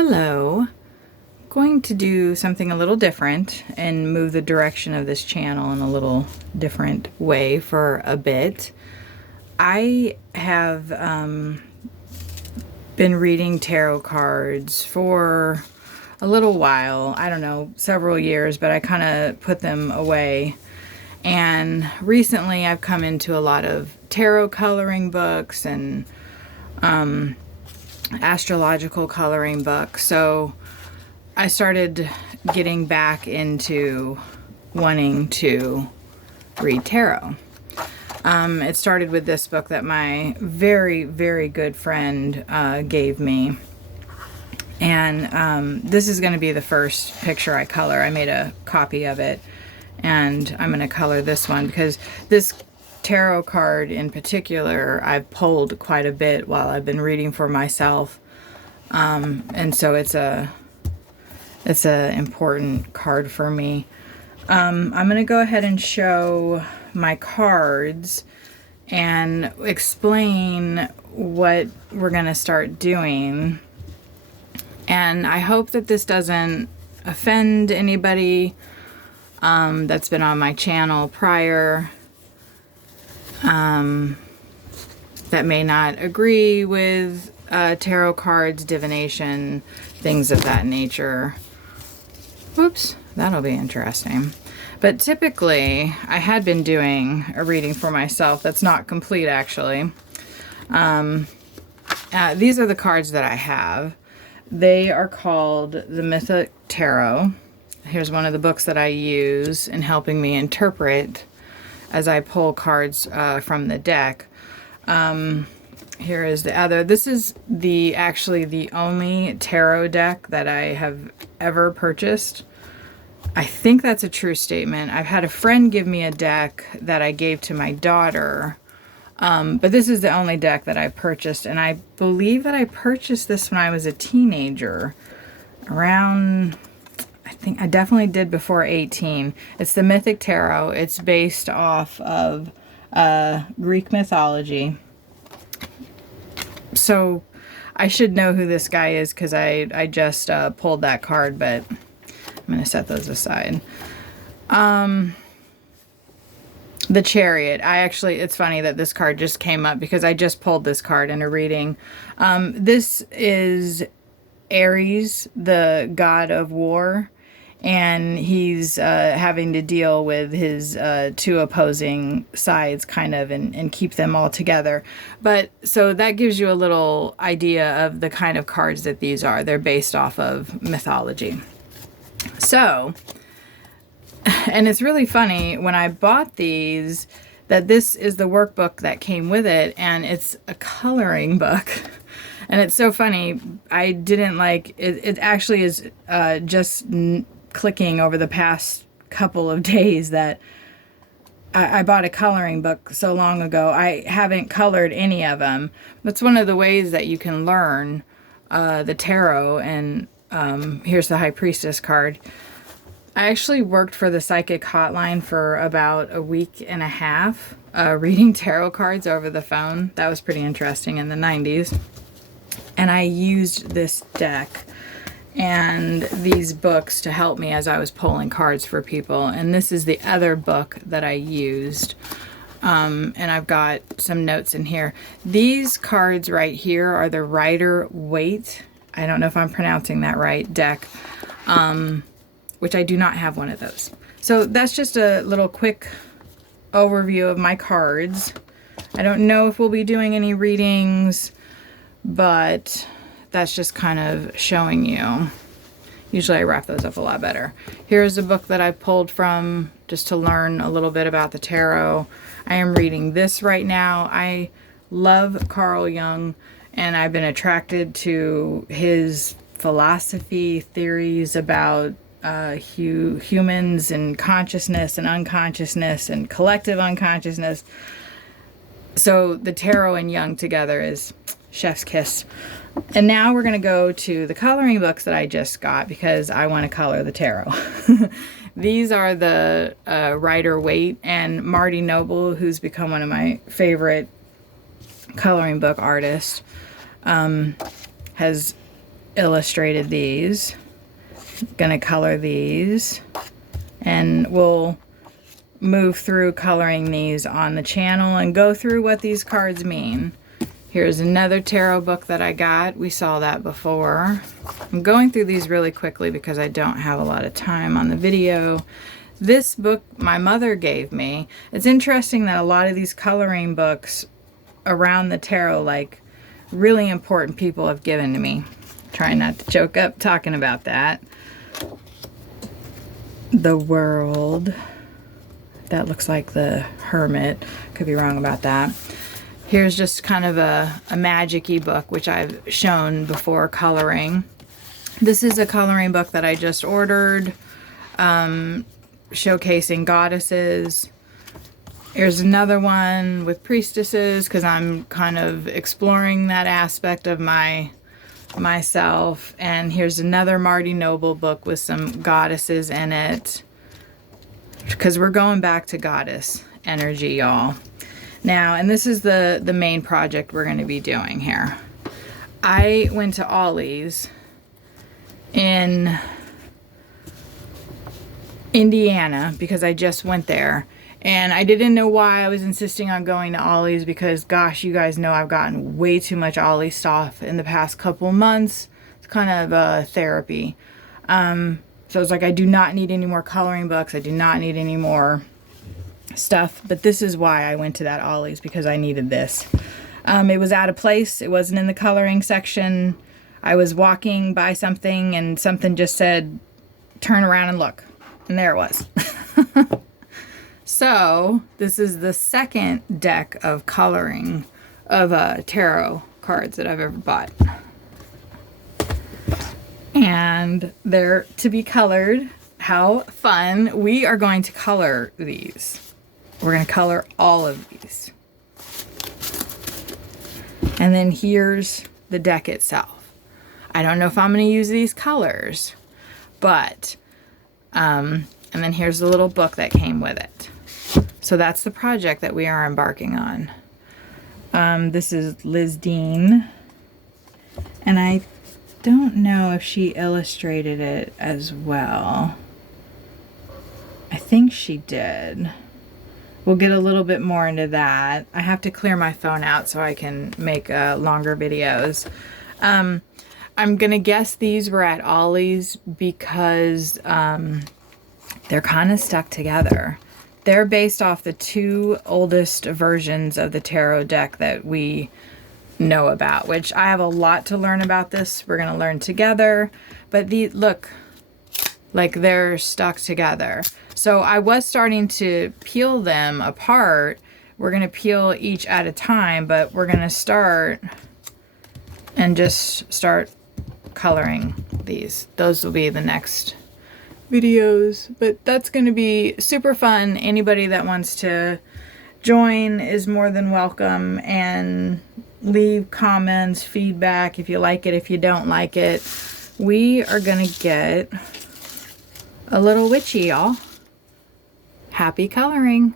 Hello. Going to do something a little different and move the direction of this channel in a little different way for a bit. I have been reading tarot cards for a little while. I don't know, several years, but I kind of put them away. And recently I've come into a lot of tarot coloring books and astrological coloring books. So I started getting back into wanting to read tarot. It started with this book that my very, very good friend gave me. And this is going to be the first picture I color. I made a copy of it, and I'm going to color this one because this tarot card in particular I've pulled quite a bit while I've been reading for myself. And so it's a important card for me. I'm going to go ahead and show my cards and explain what we're going to start doing. And I hope that this doesn't offend anybody that's been on my channel prior, that may not agree with tarot cards, divination, things of that nature. Whoops, that'll be interesting. But typically, I had been doing a reading for myself. That's not complete, actually. These are the cards that I have. They are called the Mythic Tarot. Here's one of the books that I use in helping me interpret as I pull cards from the deck. Here is the other. This is actually the only tarot deck that I have ever purchased. I think that's a true statement. I've had a friend give me a deck that I gave to my daughter, but this is the only deck that I purchased, and I believe that I purchased this when I was a teenager, around, I think I definitely did before 18. It's the Mythic Tarot. It's based off of Greek mythology. So I should know who this guy is because I just pulled that card, but I'm going to set those aside. The Chariot. It's funny that this card just came up because I just pulled this card in a reading. This is Ares, the god of war, and he's having to deal with his two opposing sides kind of and keep them all together. But so that gives you a little idea of the kind of cards that these are. They're based off of mythology. So, and it's really funny when I bought these that this is the workbook that came with it, and it's a coloring book. And it's so funny. I didn't like it. It actually is just clicking over the past couple of days that I bought a coloring book so long ago. I haven't colored any of them. That's one of the ways that you can learn the tarot. And here's the High Priestess card. I actually worked for the psychic hotline for about a week and a half, reading tarot cards over the phone. That was pretty interesting in the 90s. And I used this deck and these books to help me as I was pulling cards for people. And this is the other book that I used. And I've got some notes in here. These cards right here are the Rider-Waite, I don't know if I'm pronouncing that right, deck, which I do not have one of those. So that's just a little quick overview of my cards. I don't know if we'll be doing any readings, but that's just kind of showing you. Usually I wrap those up a lot better. Here's a book that I pulled from just to learn a little bit about the tarot. I am reading this right now. I love Carl Jung, and I've been attracted to his philosophy, theories about humans and consciousness and unconsciousness and collective unconsciousness. So the tarot and Jung together is chef's kiss. And now we're going to go to the coloring books that I just got because I want to color the tarot. These are the Rider-Waite, and Marty Noble, who's become one of my favorite coloring book artists, has illustrated these. Gonna color these, and we'll move through coloring these on the channel and go through what these cards mean. Here's another tarot book that I got. We saw that before. I'm going through these really quickly because I don't have a lot of time on the video. This book my mother gave me. It's interesting that a lot of these coloring books around the tarot, like really important people have given to me. Trying not to choke up talking about that. The World. That looks like the Hermit. Could be wrong about that. Here's just kind of a magic-y book, which I've shown before coloring. This is a coloring book that I just ordered, showcasing goddesses. Here's another one with priestesses, because I'm kind of exploring that aspect of myself. And here's another Marty Noble book with some goddesses in it, because we're going back to goddess energy, y'all. Now, and this is the main project we're going to be doing here. I went to Ollie's in Indiana because I just went there. And I didn't know why I was insisting on going to Ollie's, because gosh, you guys know I've gotten way too much Ollie stuff in the past couple months. It's kind of therapy. So it's like, I do not need any more coloring books. I do not need any more stuff. But this is why I went to that Ollie's, because I needed this. It was out of place. It wasn't in the coloring section. I was walking by something and something just said, turn around and look. And there it was. So this is the second deck of coloring of tarot cards that I've ever bought. And they're to be colored. How fun. We are going to color these. We're going to color all of these. And then here's the deck itself. I don't know if I'm going to use these colors, but, and then here's the little book that came with it. So that's the project that we are embarking on. This is Liz Dean, and I don't know if she illustrated it as well. I think she did. We'll get a little bit more into that. I have to clear my phone out so I can make longer videos. I'm gonna guess these were at Ollie's because they're kind of stuck together. They're based off the two oldest versions of the tarot deck that we know about, which I have a lot to learn about this. We're going to learn together, but look, like they're stuck together. So I was starting to peel them apart. We're going to peel each at a time, but we're going to start and just start coloring these. Those will be the next videos, but that's going to be super fun. Anybody that wants to join is more than welcome, and leave comments, feedback, if you like it, if you don't like it. We are going to get a little witchy, y'all. Happy coloring.